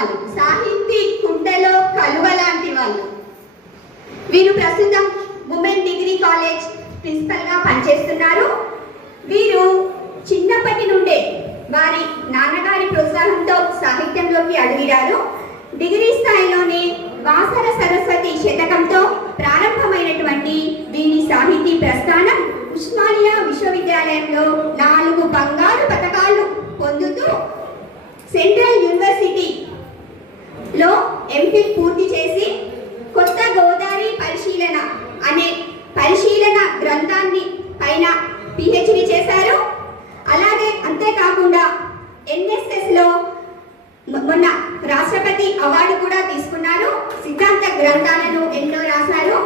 వాళ్ళు, సాహితీ కుండలో కలువ లాంటి వాళ్ళు. వీరు ప్రస్తుతం ఉమెన్ డిగ్రీ కాలేజ్ ప్రిన్సిపల్ గా పనిచేస్తున్నారు. వీరు చిన్నప్పటి నుండే వారి నాన్నగారి ప్రోత్సాహంతో సాహిత్యంలోకి అడుగురారు. డిగ్రీ స్థాయిలోనే వాసర సరస్వతి శతకంతో ప్రారంభమైనటువంటి వీరి సాహితీ ప్రస్థానం ఉస్మానియా విశ్వవిద్యాలయంలో 4 బంగారు పతకాలు పొందుతూ సెంట్రల్ యూనివర్సిటీలో ఎంఫిల్ పూర్తి చేసి కొత్త గోదావరి పరిశీలన అనే పరిశీలన గ్రంథాన్ని పైన పిహెచ్డి చేశారు. అలాగే అంతేకాకుండా ఎన్ఎస్ఎస్లో మొన్న రాష్ట్రపతి అవార్డు కూడా తీసుకున్నారు. సిద్ధాంత గ్రంథాలను ఎన్నో రాశారు.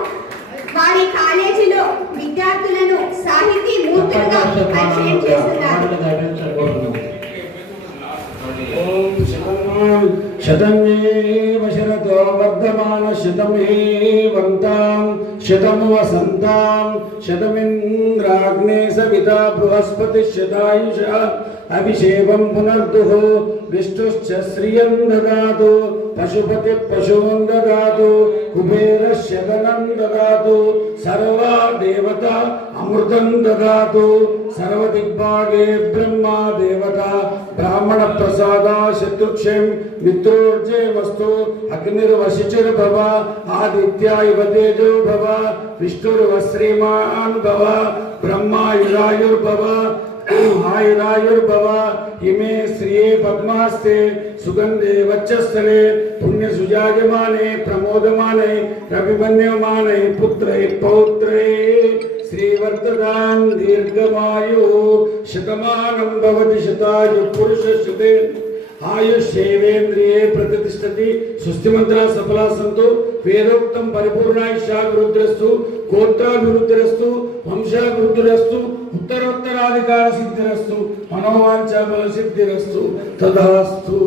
వారి కాలేజీలో విద్యార్థులను సాహితీ మూర్తులుగా పరిచయం చేస్తున్నారు. శతమేవ శరతో వర్ధమాన శతమేవంతాం శతము వసంతాం శతమింద్రాగ్నే సవితా బృహస్పతి శతాయుష అభిషేకం పునర్దుః విష్ణుశ్చ శ్రియం దదాతు పశుపతి పశూన్ దదాతు కుబేరస్య ధనం దదాతు సర్వా దేవత అమృతం దదాతు సర్వదిగ్భాగే బ్రహ్మా దేవత బ్రాహ్మణ ప్రసాద శత్రుక్షేం మిత్రోర్జయమస్తు అగ్నిర్వశిచిర్భవ ఆదిత్యాయువ తేజో భవ విష్ణుర్వ శ్రీమాన్ భవ బ్రహ్మాయురాయుర్భవ ఆయురాయుర్భవ ఇమే శ్రియే పద్మాస్తే సుగంధే వచ్చస్థలే పుణ్య సుజాయమానే ప్రమోదమానే రవిమన్యమానే పుత్రై పౌత్రై శ్రీవర్ధదాం దీర్ఘమాయు శతమానం భవతి శతాయు పురుష శతే ఆయుష్యేవేంద్రియే ప్రతిష్టతి. స్వస్తి మంత్ర సఫలా సంతు. వేదోక్తం పరిపూర్ణాయుష్యాభివృద్ధిరస్తు, గోత్రాభివృద్ధిరస్తు, వంశాభివృద్ధిరస్తు, ఉత్తరోత్తరాధికార సిద్ధిరస్తు, మనోవాంఛా బల సిద్ధిరస్తు. తదాస్తు.